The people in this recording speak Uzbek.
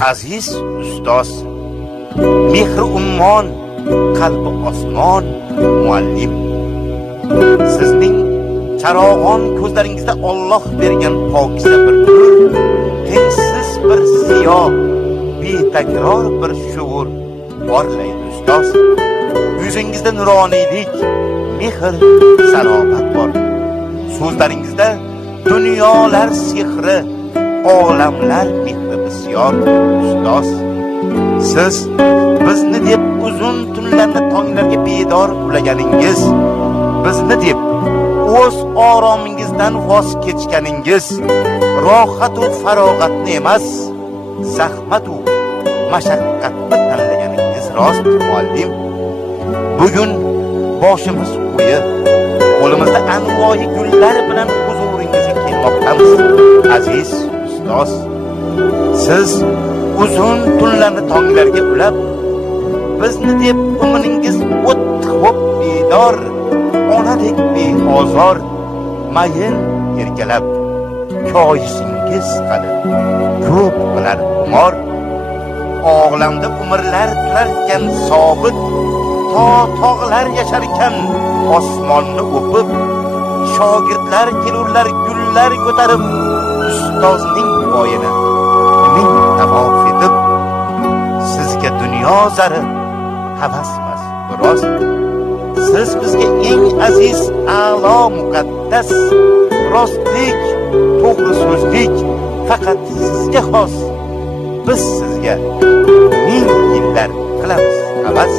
aziz ustoz, mehri ummon, qalbi osmon muallim. Sizning charog'on ko'zlaringizda Alloh bergan pokiza bir nur, tengsiz bir ziyo, betakror bir shuur porlaydi ustoz. Yuzingizda nuroniylik, mehr, salobat bor. So'zlaringizda dunyolar sehri, olamlar mehri bisyor ustoz. Siz bizni deb uzun tunlarni tonglarga bedor ulaganingiz, bizni deb o'z oromingizdan voz kechganingiz, rohat va farog'atni emas, zahmat va mashaqqatni tanlaganingiz rost muallim. Bugun boshimiz quyi, qo'limizda anvoyi gullar bilan huzuringizga kelmoqdamiz aziz ustoz. Siz uzun tunlarni tonglarga ulab, bizni deb umringiz o'tdi xo'p bedor, onadek beozor, mayin erkalab, koyishingiz qani ko'p qilar umor. Og'lamda umrlar turarkan sobit, to tog'lar yasharkan osmonni o'pib, shogirdlar kelurlar gullar ko'tarib, ustozning poyini ming tavof etib. Sizga dunyo zari havasmas rost. Siz bizga eng aziz, a'lo, muqaddas, rostlik, to'g'ri so'zlik faqat sizga xos. Biz sizga ming yillar qilamiz havas.